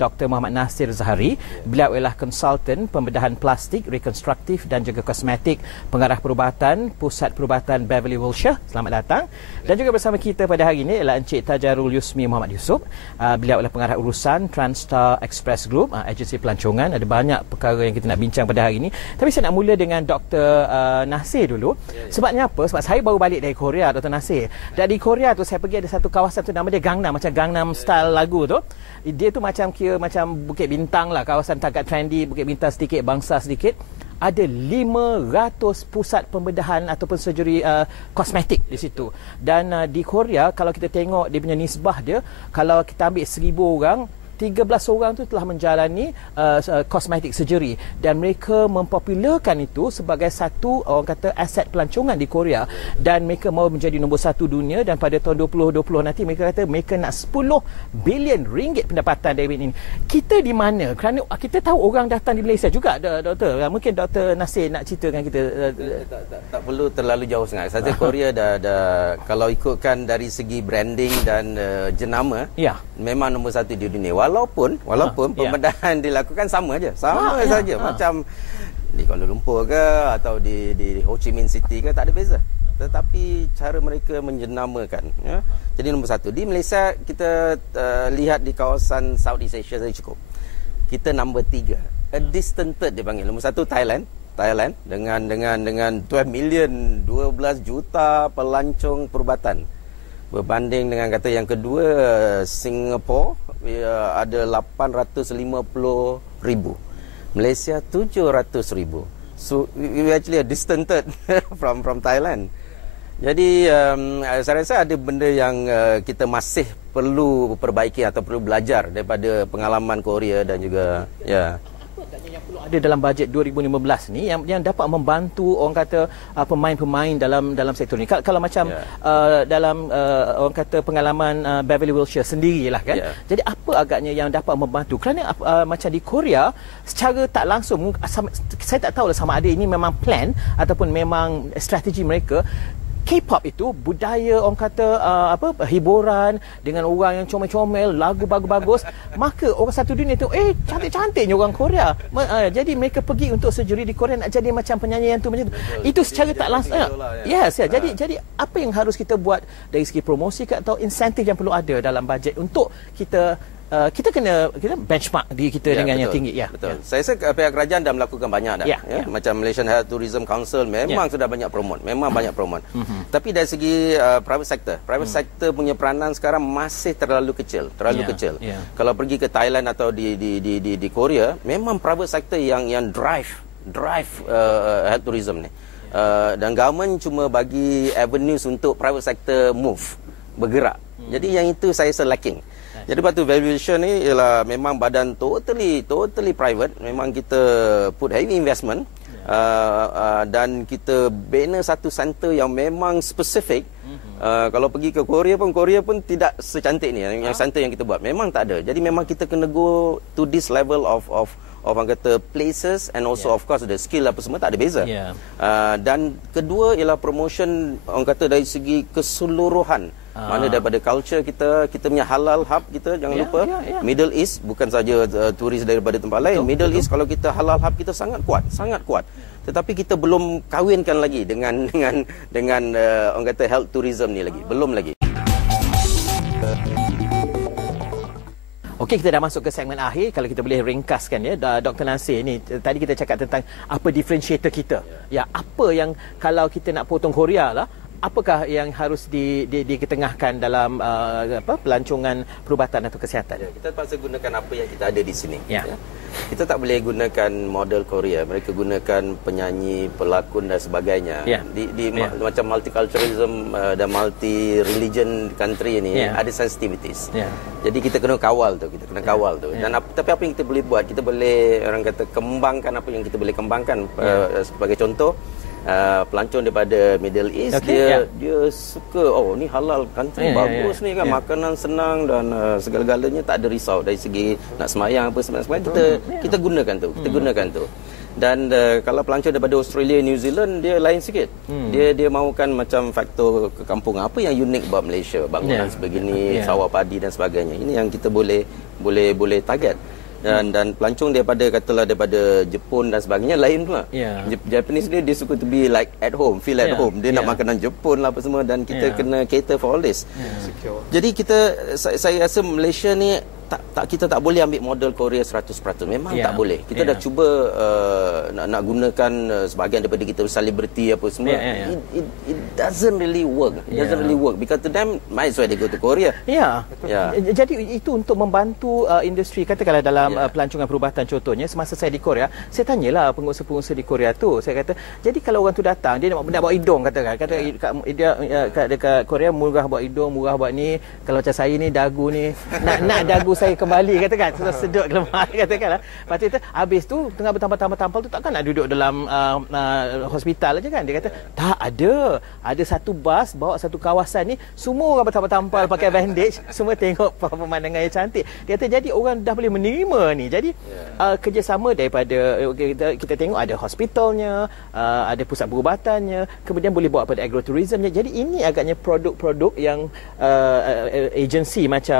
Dr. Muhammad Nasir Zahari. Beliau ialah konsultan pembedahan plastik, rekonstruktif dan juga kosmetik, pengarah perubatan, Pusat Perubatan Beverly Wilshire. Selamat datang. Dan juga bersama kita pada hari ini ialah Encik Tajarul Yusmi Muhammad Yusof. Beliau adalah pengarah urusan Transstar Express Group, agensi pelancongan. Ada banyak perkara yang kita nak bincang pada hari ini. Tapi saya nak mula dengan Dr. Nasir dulu. Sebabnya apa? Sebab saya baru balik dari Korea, Dr. Nasir. Dan di Korea tu saya pergi ada satu kawasan tu, nama dia Gangnam, macam Gangnam style lagu tu. Dia tu macam kira macam Bukit Bintang lah, kawasan agak trendy, Bukit Bintang sedikit, bangsa sedikit. Ada 500 pusat pembedahan ataupun surgery kosmetik di situ. Dan di Korea, kalau kita tengok dia punya nisbah dia, kalau kita ambil 1,000 orang, 13 orang tu telah menjalani cosmetic surgery, dan mereka mempopularkan itu sebagai satu, orang kata, aset pelancongan di Korea, dan mereka mahu menjadi nombor 1 dunia. Dan pada tahun 2020 nanti mereka kata mereka nak 10 bilion ringgit pendapatan dari ini. Kita di mana? Kerana kita tahu orang datang di Malaysia juga, doktor. Mungkin Dr. Nasir nak ceritakan kita. Tak perlu terlalu jauh sangat. Saja Korea dah kalau ikutkan dari segi branding dan jenama, memang nombor 1 di dunia. Walaupun pembedahan dilakukan sama saja, macam di Kuala Lumpur ke atau di Ho Chi Minh City ke, tak ada beza. Tetapi cara mereka menjenamakan, jadi nombor 1 di Malaysia. Kita lihat di kawasan Southeast Asia saja cukup. Kita nombor 3, a distant third dipanggil. Nombor 1 Thailand dengan 12 million, 12 juta pelancong perubatan, berbanding dengan kata yang kedua Singapura, ada 850,000, Malaysia 700,000. So we actually a distant third from Thailand. Jadi saya rasa ada benda yang kita masih perlu perbaiki atau perlu belajar daripada pengalaman Korea dan juga yang perlu ada dalam bajet 2015 ni yang dapat membantu, orang kata, pemain-pemain dalam sektor ni. Kalau macam dalam orang kata pengalaman Beverly Wilshire sendirilah kan. Jadi apa agaknya yang dapat membantu? Kerana macam di Korea secara tak langsung, saya tak tahu lah sama ada ini memang plan ataupun memang strategi mereka. K-pop itu budaya, orang kata, hiburan dengan orang yang comel-comel, lagu bagus-bagus. Maka orang satu dunia tu, cantik-cantiknya orang Korea. Jadi mereka pergi untuk surgery di Korea, nak jadi macam penyanyi yang tu macam tu. Itu secara tak langsung. Jadi apa yang harus kita buat dari segi promosi atau insentif yang perlu ada dalam bajet untuk kita kena benchmark diri kita dengan yang tinggi. Betul. Saya rasa pihak kerajaan dah melakukan banyak dah. Macam Malaysian Health Tourism Council memang sudah banyak promote. Banyak promote. Tapi dari segi private sector punya peranan sekarang masih terlalu kecil. Kalau pergi ke Thailand atau di Korea, memang private sector yang drive health tourism ni. Dan government cuma bagi avenues untuk private sector bergerak. Jadi yang itu saya rasa lacking. Jadi batu valuation ni ialah memang badan totally private. Memang kita put heavy investment dan kita bina satu center yang memang spesifik. Kalau pergi ke Korea pun tidak secantik ni yang center yang kita buat. Memang tak ada. Jadi memang kita kena go to this level of orang kata places, and also of course the skill apa semua tak ada beza. Dan kedua ialah promotion, orang kata dari segi keseluruhan. Mana daripada culture kita punya halal hub kita, jangan lupa. Middle East, bukan saja turis daripada tempat lain. Middle East, kalau kita halal hub kita sangat kuat. Tetapi kita belum kahwinkan lagi dengan orang kata health tourism ni lagi. Belum lagi. Okey, kita dah masuk ke segmen akhir. Kalau kita boleh ringkaskan Dr. Nasir ni, tadi kita cakap tentang apa differentiator kita. Apa yang kalau kita nak potong Korea lah, apakah yang harus diketengahkan dalam pelancongan perubatan atau kesihatan? Kita terpaksa gunakan apa yang kita ada di sini. Kita tak boleh gunakan model Korea. Mereka gunakan penyanyi, pelakon dan sebagainya. Macam multiculturalism dan multi religion country ni ada sensitivities. Jadi kita kena kawal tu. Dan tapi apa yang kita boleh buat? Kita boleh, orang kata, kembangkan apa yang kita boleh kembangkan. Sebagai contoh, pelancong daripada Middle East, dia suka, ni halal country, bagus ni kan, makanan senang dan segala-galanya tak ada risau dari segi nak semayang apa sebagainya. Kita gunakan tu. Dan kalau pelancong daripada Australia, New Zealand, dia lain sikit. Dia mahukan macam faktor kekampungan, apa yang unik buat Malaysia, bangunan sebegini, sawah padi dan sebagainya. Ini yang kita boleh target. dan pelancong daripada Jepun dan sebagainya lain pula. Japanese dia suka to be like at home, feel at home. Dia nak makanan Jepun lah apa semua, dan kita kena cater for all this. Jadi saya rasa Malaysia ni kita tak boleh ambil model Korea 100%. Memang tak boleh. Kita dah cuba nak gunakan sebahagian daripada kita selebriti apa semua. It doesn't really work. It doesn't really work because to them might as well they go to Korea. Jadi itu untuk membantu industri, katakanlah dalam pelancongan perubatan contohnya. Semasa saya di Korea, saya tanyalah pengusaha-pengusaha di Korea tu. Saya kata, jadi kalau orang tu datang, dia nak bawa hidung kata dia dekat Korea murah buat hidung, murah buat ni. Kalau macam saya ni dagu ni, nak dagu saya kembali katakan, sudah sedut ke lemah katakanlah. Lepas tu habis tu tengah bertampal-tampal tu takkan nak duduk dalam hospital aja kan. Dia kata tak ada satu bas bawa satu kawasan ni semua orang bertampal-tampal pakai bandage, semua tengok pemandangan yang cantik. Dia kata jadi orang dah boleh menerima ni. Jadi kerjasama daripada kita tengok ada hospitalnya, ada pusat perubatannya, kemudian boleh bawa pada agrotourismnya. Jadi ini agaknya produk-produk yang agensi macam